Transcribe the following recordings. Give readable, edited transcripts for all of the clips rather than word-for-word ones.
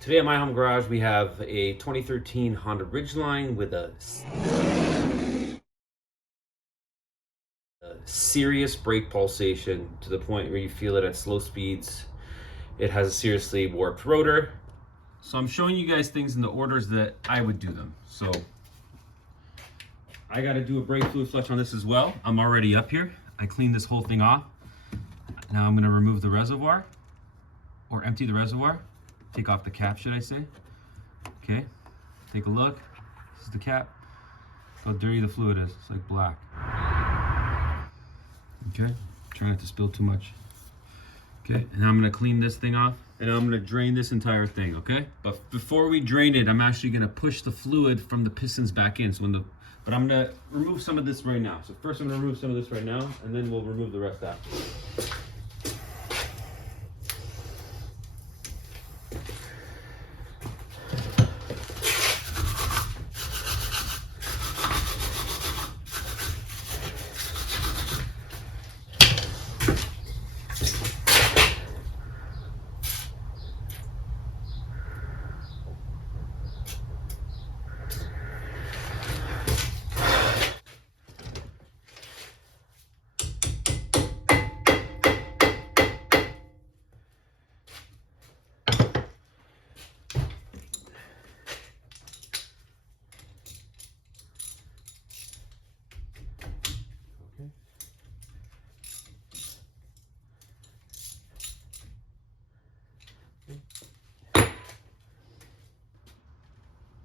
Today at my home garage we have a 2013 Honda Ridgeline with a serious brake pulsation to the point where you feel it at slow speeds. It has a seriously warped rotor. So I'm showing you guys things in the orders that I would do them. So I got to do a brake fluid flush on this as well. I'm already up here. I cleaned this whole thing off. Now I'm going to remove the reservoir, or empty the reservoir. Take off the cap, should I say. Okay, take a look. This is the cap. Look how dirty the fluid is. It's like black. Okay, try not to spill too much. Okay, and I'm gonna clean this thing off, and I'm gonna drain this entire thing, okay? But before we drain it, I'm actually gonna push the fluid from the pistons back in. But I'm gonna remove some of this right now. So first I'm gonna remove some of this right now, and then we'll remove the rest after.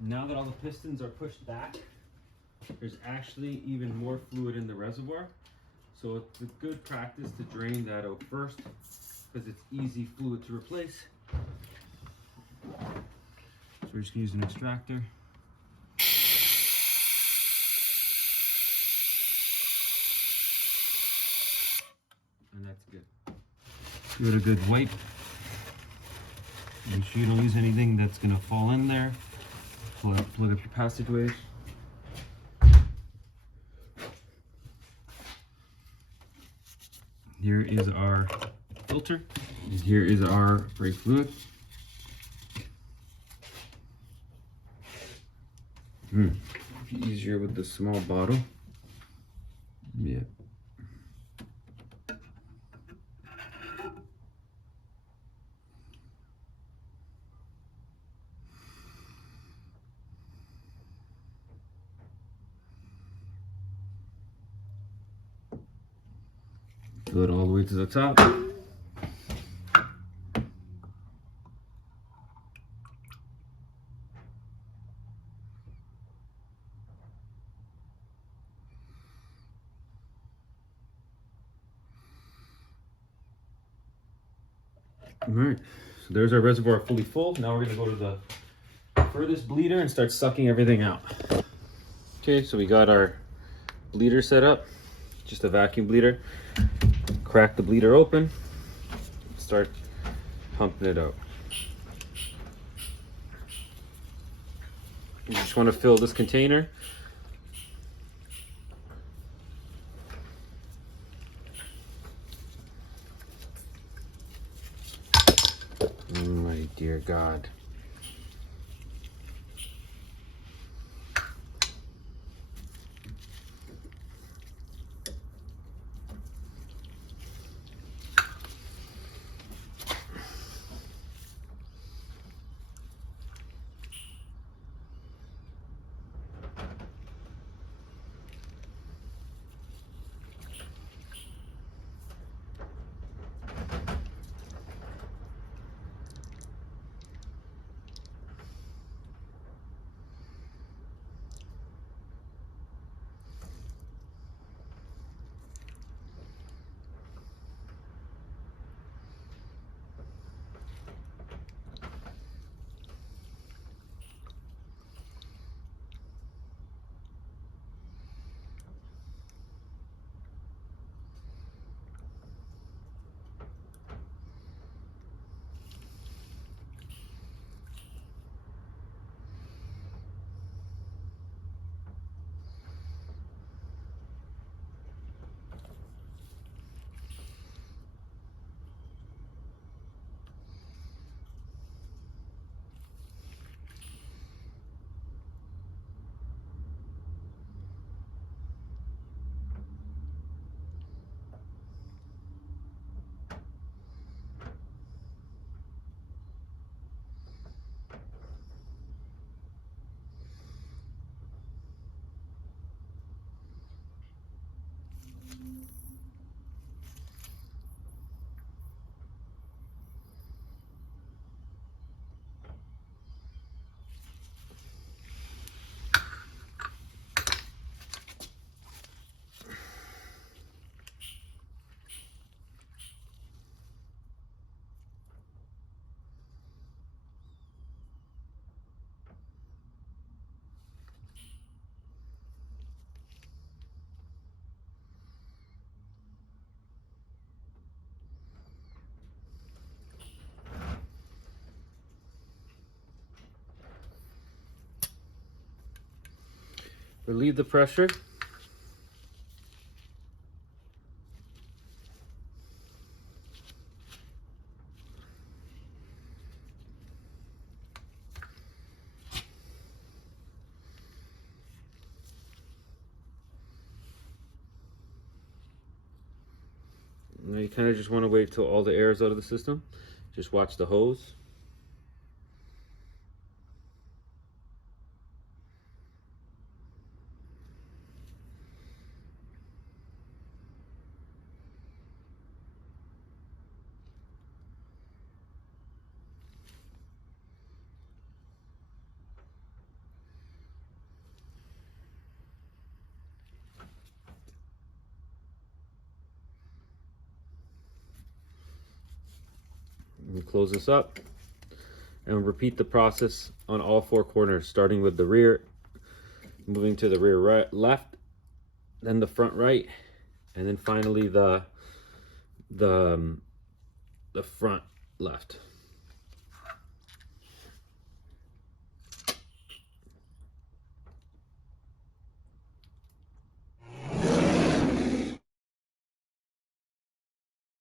Now that all the pistons are pushed back, there's actually even more fluid in the reservoir. So it's a good practice to drain that out first, because it's easy fluid to replace. So we're just gonna use an extractor. And that's good. Give it a good wipe. Make sure you don't use anything that's gonna fall in there. Plug up your passageways. Here is our filter, and here is our brake fluid. Easier with the small bottle. Yeah. Fill it all the way to the top. All right, so there's our reservoir fully full. Now we're gonna go to the furthest bleeder and start sucking everything out. Okay, so we got our bleeder set up, just a vacuum bleeder. Crack the bleeder open, start pumping it out. You just want to fill this container. Oh my dear God. relieve the pressure. Now you kind of just want to wait till all the air is out of the system. Just watch the hose. And close this up and repeat the process on all four corners, starting with the rear, moving to the rear right, left, then the front right, and then finally the front left.